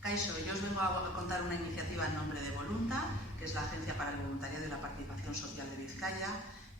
Kaixo, yo os vengo a contar una iniciativa en nombre de Volunta, que es la Agencia para el Voluntariado y la Participación Social de Vizcaya.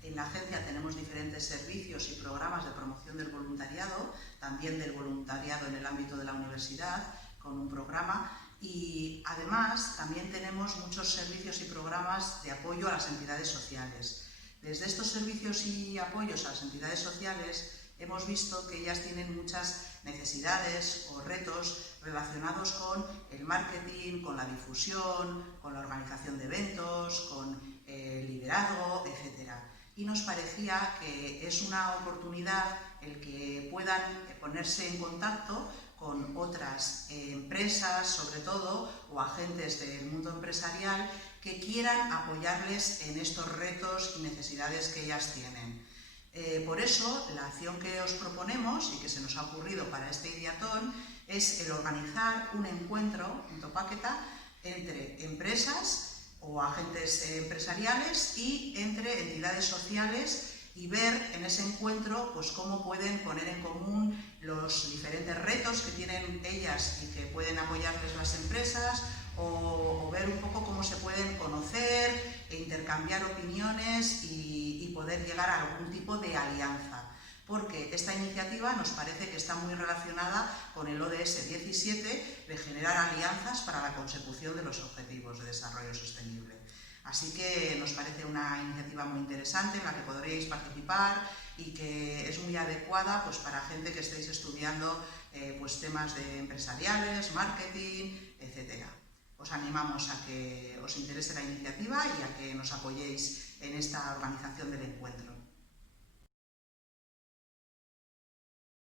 En la agencia tenemos diferentes servicios y programas de promoción del voluntariado, también del voluntariado en el ámbito de la universidad, con un programa, y además también tenemos muchos servicios y programas de apoyo a las entidades sociales. Desde estos servicios y apoyos a las entidades sociales hemos visto que ellas tienen muchas necesidades o retos relacionados con el marketing, con la difusión, con la organización de eventos, con el liderazgo, etc. Y nos parecía que es una oportunidad el que puedan ponerse en contacto con otras empresas, sobre todo, o agentes del mundo empresarial que quieran apoyarles en estos retos y necesidades que ellas tienen. Por eso, la acción que os proponemos y que se nos ha ocurrido para este ideatón es el organizar un encuentro en Topaqueta entre empresas o agentes empresariales y entre entidades sociales y ver en ese encuentro pues, cómo pueden poner en común los diferentes retos que tienen ellas y que pueden apoyarles las empresas o ver un poco cómo se pueden conocer e intercambiar opiniones y poder llegar a algún tipo de alianza. Porque esta iniciativa nos parece que está muy relacionada con el ODS 17 de generar alianzas para la consecución de los Objetivos de Desarrollo Sostenible. Así que nos parece una iniciativa muy interesante en la que podréis participar y que es muy adecuada pues, para gente que estéis estudiando pues, temas de empresariales, marketing, etc. Os animamos a que os interese la iniciativa y a que nos apoyéis en esta organización del encuentro.